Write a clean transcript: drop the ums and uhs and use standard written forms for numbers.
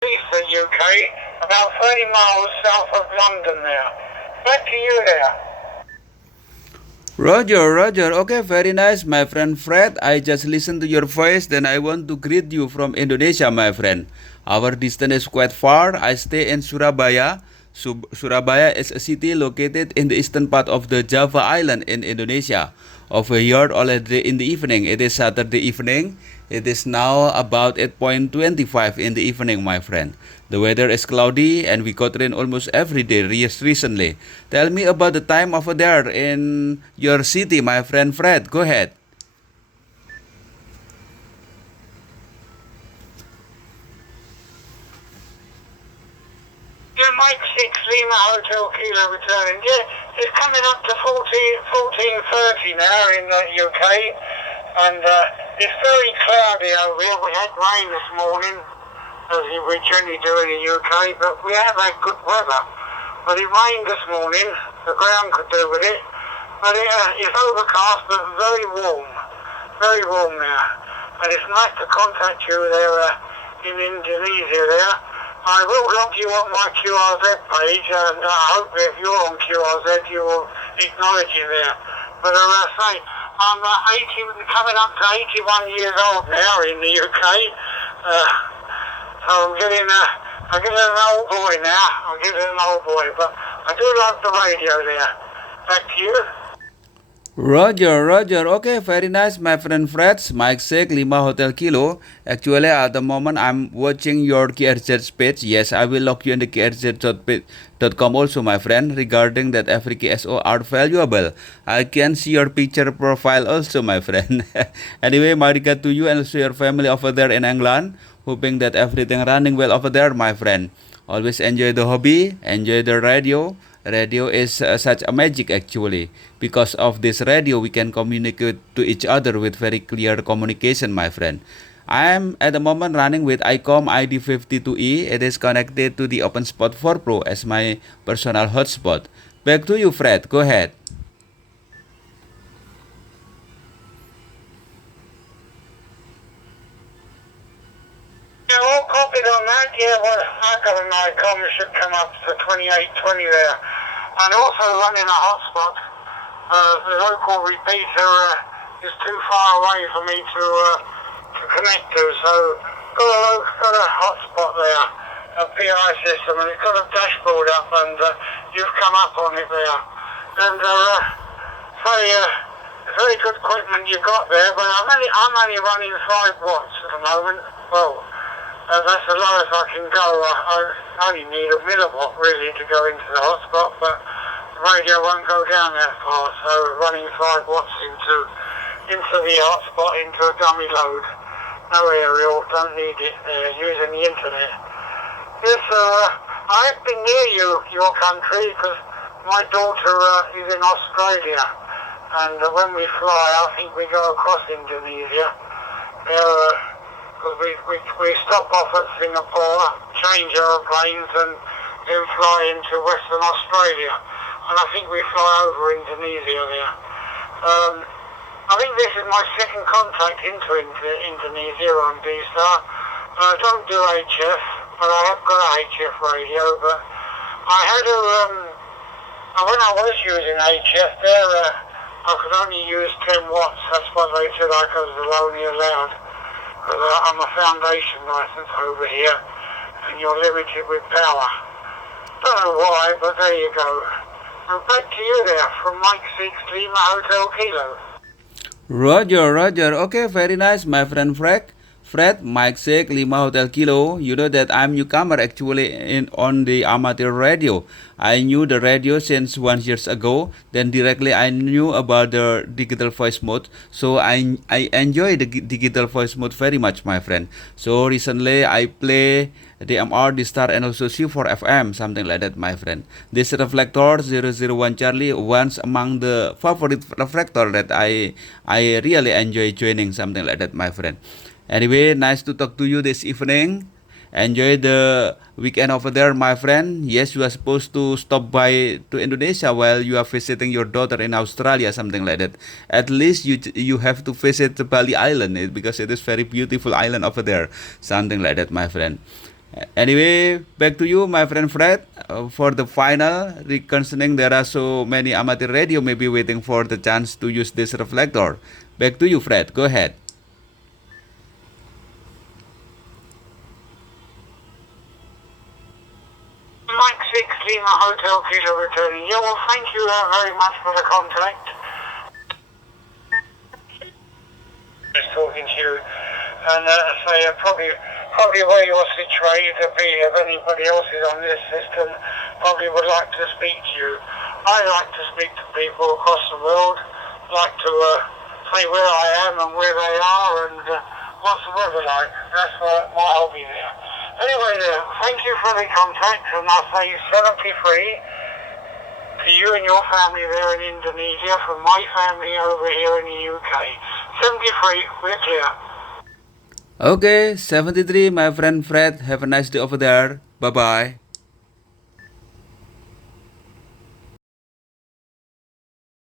East of the UK, about 30 miles south of London there. Back to you there. Roger, Roger. Okay, very nice, my friend Fred. I just listened to your voice, then I want to greet you from Indonesia, my friend. Our distance is quite far. I stay in Surabaya. Surabaya is a city located in the eastern part of the Java Island in Indonesia. Over here already in the evening. It is Saturday evening. It is now about 8:25 in the evening, my friend. The weather is cloudy and we got rain almost every day recently. Tell me about the time over there in your city, my friend Fred. Go ahead. Yeah, Mike 6 Lima Hotel Kilo returning. Yeah, it's coming up to 14:30 now in the UK, and it's very cloudy over here. We had rain this morning, as we generally do in the UK, but we have had good weather. But it rained this morning. The ground could do with it. But it's overcast, but very warm now. And it's nice to contact you there in Indonesia there. I will log you on my QRZ page, and I hope if you're on QRZ, you will acknowledge it there. But as I say, I'm 80, coming up to 81 years old now in the UK. So I'm getting an old boy now. I'm getting an old boy, but I do like the radio there. Back to you. Roger, Roger. Okay, very nice, my friend Fred. Mike Sek, Lima Hotel Kilo. Actually, at the moment, I'm watching your KRZ page. Yes, I will log you in the KRZ.com also, my friend, regarding that every KSO are valuable. I can see your picture profile also, my friend. Anyway, my regard to you and also your family over there in England. Hoping that everything running well over there, my friend. Always enjoy the hobby, enjoy the radio. Radio is such a magic actually. Because of this radio, we can communicate to each other with very clear communication, my friend. I am at the moment running with ICOM ID52E. It is connected to the OpenSpot 4 Pro as my personal hotspot. Back to you, Fred. Go ahead. Yeah, all copied on that. Yeah, well, I got an icon. It should come up to 2820 there. And also running a hotspot. The local repeater is too far away for me to connect to. So got a hotspot there, a PI system, and it's got a dashboard up, and you've come up on it there. And very good equipment you've got there. But I'm only running 5 watts at the moment. Well. That's the lowest I can go. I only need a milliwatt really to go into the hotspot, but the radio won't go down that far. So running 5 watts into the hotspot into a dummy load. No aerial, don't need it. Using the internet. Yes, I've been near your country because my daughter is in Australia, and when we fly, I think we go across Indonesia. We stop off at Singapore, change aeroplanes, and then fly into Western Australia. And I think we fly over Indonesia there. I think this is my second contact into Indonesia on DSTAR. I don't do HF, but I have got a HF radio. But I had when I was using HF there, I could only use 10 watts. That's what they said I was only allowed. I'm a foundation license over here, and you're limited with power. Don't know why, but there you go. And back to you there, from Mike 6 Lima Hotel Kilo. Roger, Roger. Okay, very nice, my friend Fred. Fred, Mike Sek, Lima Hotel Kilo. You know that I'm newcomer actually on the amateur radio. I knew the radio since 1 year ago. Then directly I knew about the digital voice mode. So I enjoy the digital voice mode very much, my friend. So recently I play the MR, DSTAR, and also C4FM, something like that, my friend. This reflector 001 Charlie, once among the favorite reflector that I really enjoy joining, something like that, my friend. Anyway, nice to talk to you this evening. Enjoy the weekend over there, my friend. Yes, you are supposed to stop by to Indonesia while you are visiting your daughter in Australia, something like that. At least you have to visit the Bali Island because it is very beautiful island over there, something like that, my friend. Anyway, back to you, my friend Fred, for the final. Concerning there are so many amateur radio maybe waiting for the chance to use this reflector. Back to you, Fred. Go ahead. Mike 6 Lima Hotel Kilo returning. Yeah, well, thank you very much for the contact. Just talking to you, and say probably where you're situated to be, if anybody else is on this system, probably would like to speak to you. I like to speak to people across the world, like to say where I am and where they are and what's the weather like. That's my hobby there. Anyway, thank you for the contact, and I'll say 73 to you and your family there in Indonesia, from my family over here in the UK. 73, we're clear. Okay, 73, my friend Fred. Have a nice day over there. Bye bye.